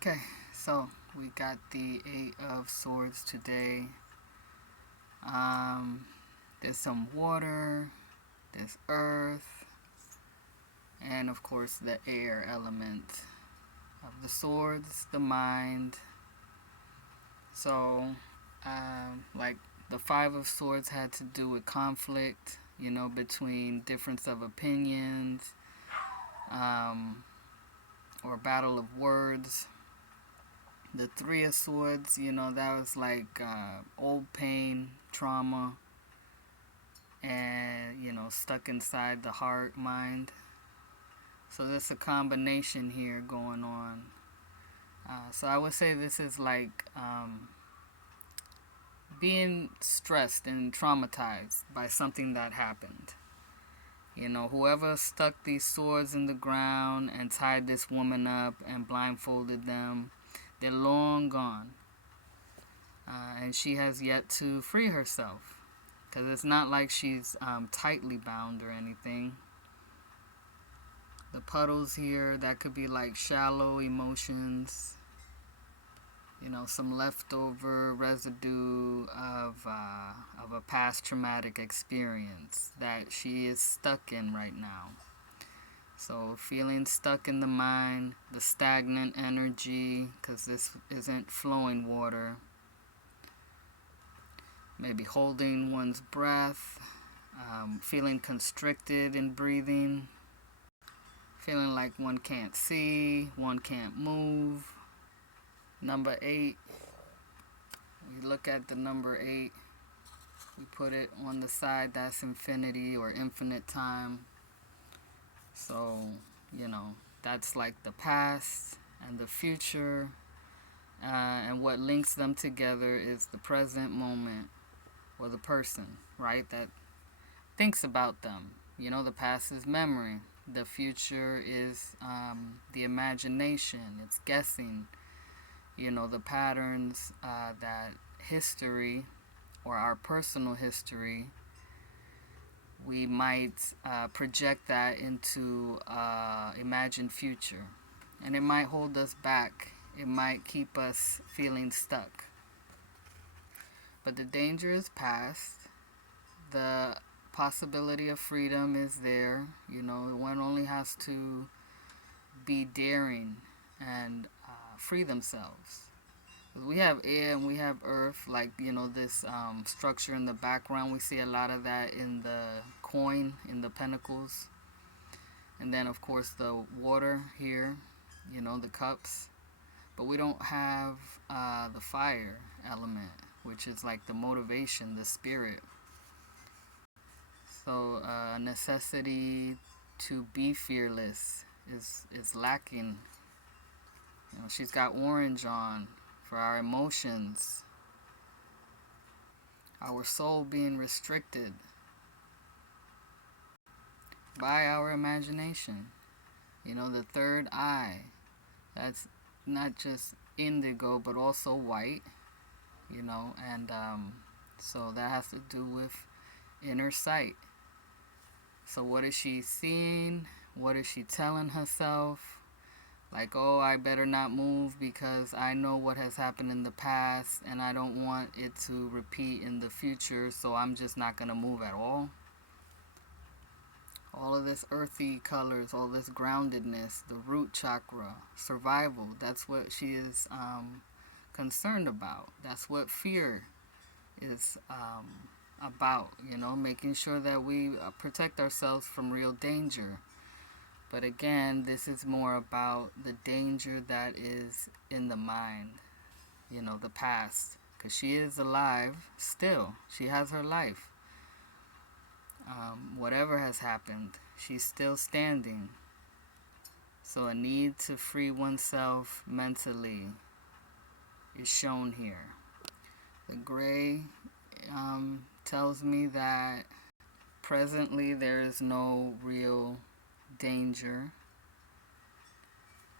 Okay, so we got the Eight of Swords today. There's some water, there's earth, and of course the air element of the swords, the mind. So, like the Five of Swords had to do with conflict, between difference of opinions, or battle of words. The Three of Swords, that was like old pain, trauma, and, stuck inside the heart, mind. So there's a combination here going on. So I would say this is like being stressed and traumatized by something that happened. Whoever stuck these swords in the ground and tied this woman up and blindfolded them, they're long gone. And she has yet to free herself. Because it's not like she's tightly bound or anything. The puddles here, that could be like shallow emotions. Some leftover residue of a past traumatic experience that she is stuck in right now. So feeling stuck in the mind, the stagnant energy, because this isn't flowing water. Maybe holding one's breath, feeling constricted in breathing, feeling like one can't see, one can't move. Number 8, we look at the number 8, we put it on the side, that's infinity or infinite time. So, that's like the past and the future, and what links them together is the present moment, or the person, right, that thinks about them. The past is memory. The future is the imagination. It's guessing, the patterns that history, or our personal history, we might project that into imagined future. And it might hold us back. It might keep us feeling stuck. But the danger is past. The possibility of freedom is there. One only has to be daring and free themselves. We have air and we have earth, like, this structure in the background. We see a lot of that in the coin, in the pentacles. And then, of course, the water here, the cups. But we don't have the fire element, which is like the motivation, the spirit. So necessity to be fearless is lacking. She's got orange on for our emotions. Our soul being restricted by our imagination. The third eye, that's not just indigo but also white, and so that has to do with inner sight. So what is she seeing? What is she telling herself? Like, oh, I better not move because I know what has happened in the past and I don't want it to repeat in the future, so I'm just not going to move at all. All of this earthy colors, all this groundedness, the root chakra, survival, that's what she is concerned about. That's what fear is about, making sure that we protect ourselves from real danger. But again, this is more about the danger that is in the mind, the past. Because she is alive still. She has her life. Whatever has happened, she's still standing. So a need to free oneself mentally is shown here. The gray tells me that presently there is no real danger,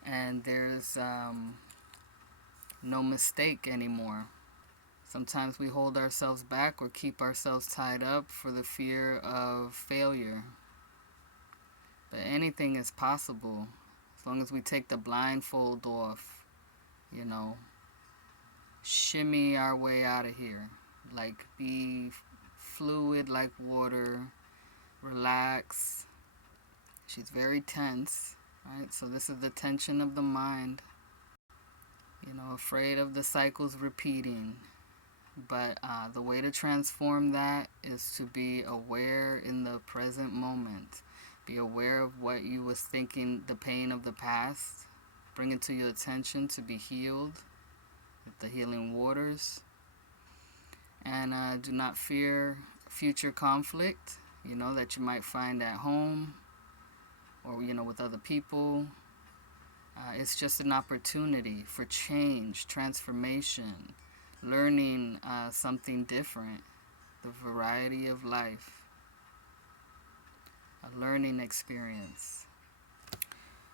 and there's no mistake anymore. Sometimes we hold ourselves back or keep ourselves tied up for the fear of failure. But anything is possible as long as we take the blindfold off you know, shimmy our way out of here. Like, be fluid like water, relax. She's very tense, right? So this is the tension of the mind, afraid of the cycles repeating. But the way to transform that is to be aware in the present moment. Be aware of what you was thinking, the pain of the past. Bring it to your attention to be healed with the healing waters. And do not fear future conflict, that you might find at home or, with other people. It's just an opportunity for change, transformation, learning something different, the variety of life, a learning experience.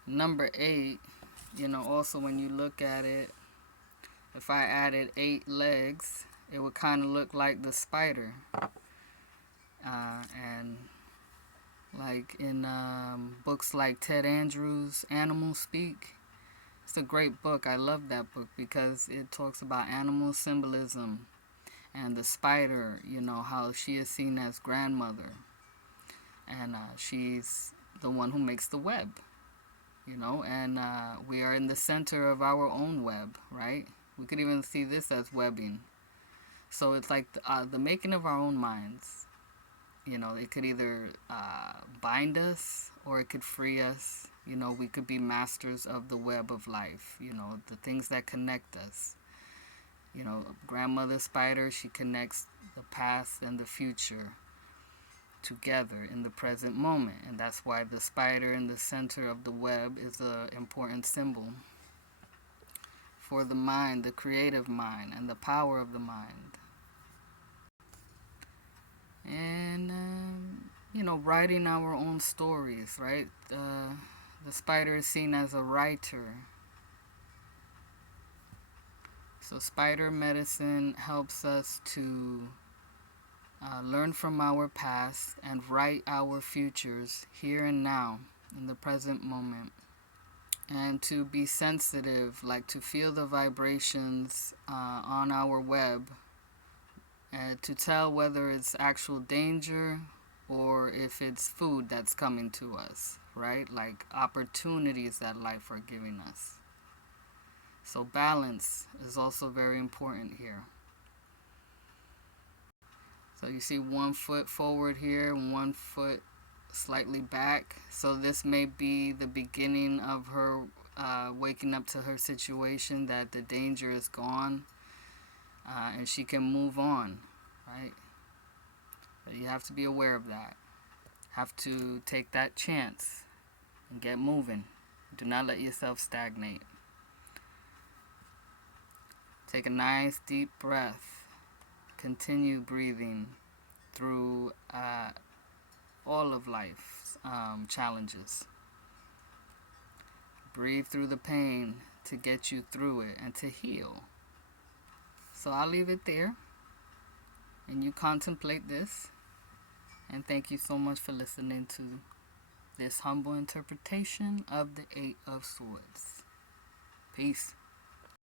Number 8, also when you look at it, if I added 8 legs, it would kind of look like the spider. And like in books like Ted Andrews' Animal Speak, it's a great book. I love that book because it talks about animal symbolism and the spider, how she is seen as grandmother. And she's the one who makes the web, and we are in the center of our own web, right? We could even see this as webbing. So it's like the making of our own minds. It could either bind us or it could free us. We could be masters of the web of life, the things that connect us. Grandmother spider, she connects the past and the future together in the present moment. And that's why the spider in the center of the web is an important symbol for the mind, the creative mind, and the power of the mind. And, writing our own stories, right? The spider is seen as a writer. So spider medicine helps us to learn from our past and write our futures here and now in the present moment. And to be sensitive, like to feel the vibrations on our web, and to tell whether it's actual danger or if it's food that's coming to us, right? Like opportunities that life are giving us. So balance is also very important here. So you see one foot forward here, one foot slightly back. So this may be the beginning of her waking up to her situation, that the danger is gone and she can move on, right? But you have to be aware of that. Have to take that chance and get moving. Do not let yourself stagnate. Take a nice deep breath. Continue breathing through all of life's challenges. Breathe through the pain to get you through it and to heal. So I'll leave it there, and you contemplate this. And thank you so much for listening to this humble interpretation of the 8 of Swords. Peace.